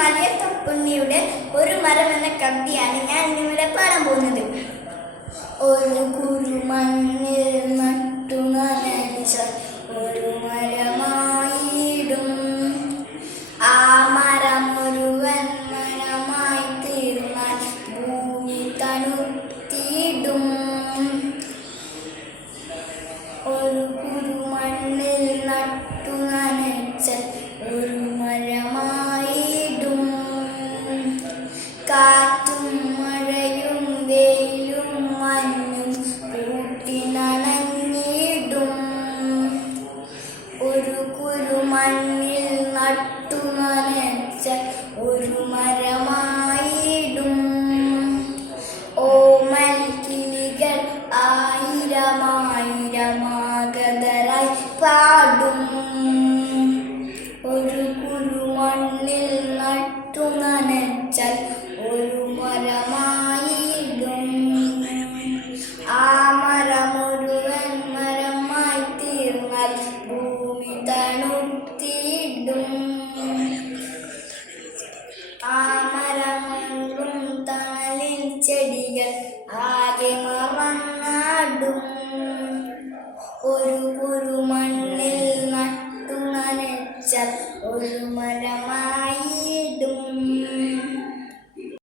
മലയത്തപ്പുണ്ണിയുടെ ഒരു മരം എന്ന കവിതയാണ് ഞാൻ ഇന്നിവിടെ പാടാൻ പോകുന്നത്. ഒരു കുരുമണ്ണിൽ നട്ടു നനച്ച ഒരു മരമായിടും, ആ മരം മുഴുവൻ മരമായി തീർന്നാൽ ഭൂമി തണുത്തിടും. ഒരു കുരുമണ്ണിൽ നട്ടു നനച്ച ഒരു മരമായിടും, കാറ്റും മഴയും വെയിലും മഞ്ഞും കൂട്ടി നനഞ്ഞിടും. ഒരു കുരുമണ്ണിൽ നട്ടു നനച്ച ഒരു മരമായിടും. ഓമൽ കിളികൾ ആയിരമായിരമാഗതരായി പാടും. ഒരു കുരുമണ്ണിൽ നട്ടു നനച്ചാൽ ഒരു മരമായിടും, ആ മരം മുഴുവൻ മരമായി തീർന്നാൽ ഭൂമി തണുത്തിടും. ആ മരങ്ങളും തണലിൽ ചെടികൾ ആകെ മറന്നാടും. ഒരു